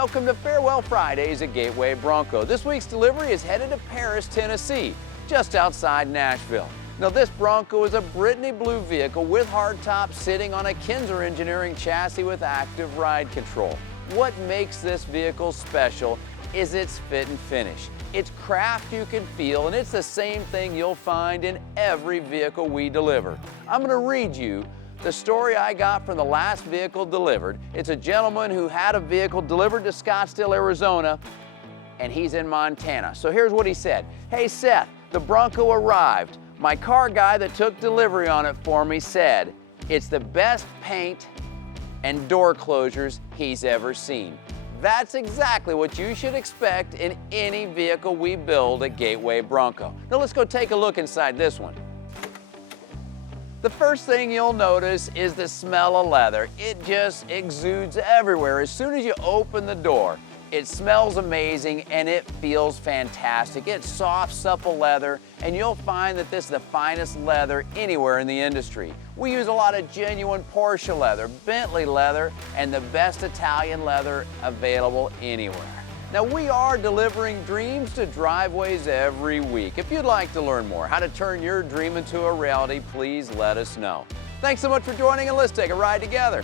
Welcome to Farewell Fridays at Gateway Bronco. This week's delivery is headed to Paris, Tennessee, just outside Nashville. Now this Bronco is a Brittany Blue vehicle with hardtop sitting on a Kincer Engineering chassis with active ride control. What makes this vehicle special is its fit and finish. It's craft you can feel, and it's the same thing you'll find in every vehicle we deliver. I'm going to read you the story I got from the last vehicle delivered. It's a gentleman who had a vehicle delivered to Scottsdale, Arizona, and he's in Montana. So here's what he said. Hey Seth, the Bronco arrived. My car guy that took delivery on it for me said, it's the best paint and door closures he's ever seen. That's exactly what you should expect in any vehicle we build at Gateway Bronco. Now let's go take a look inside this one. The first thing you'll notice is the smell of leather. It just exudes everywhere. As soon as you open the door, it smells amazing and it feels fantastic. It's soft, supple leather, and you'll find that this is the finest leather anywhere in the industry. We use a lot of genuine Porsche leather, Bentley leather, and the best Italian leather available anywhere. Now we are delivering dreams to driveways every week. If you'd like to learn more how to turn your dream into a reality, please let us know. Thanks so much for joining, and let's take a ride together.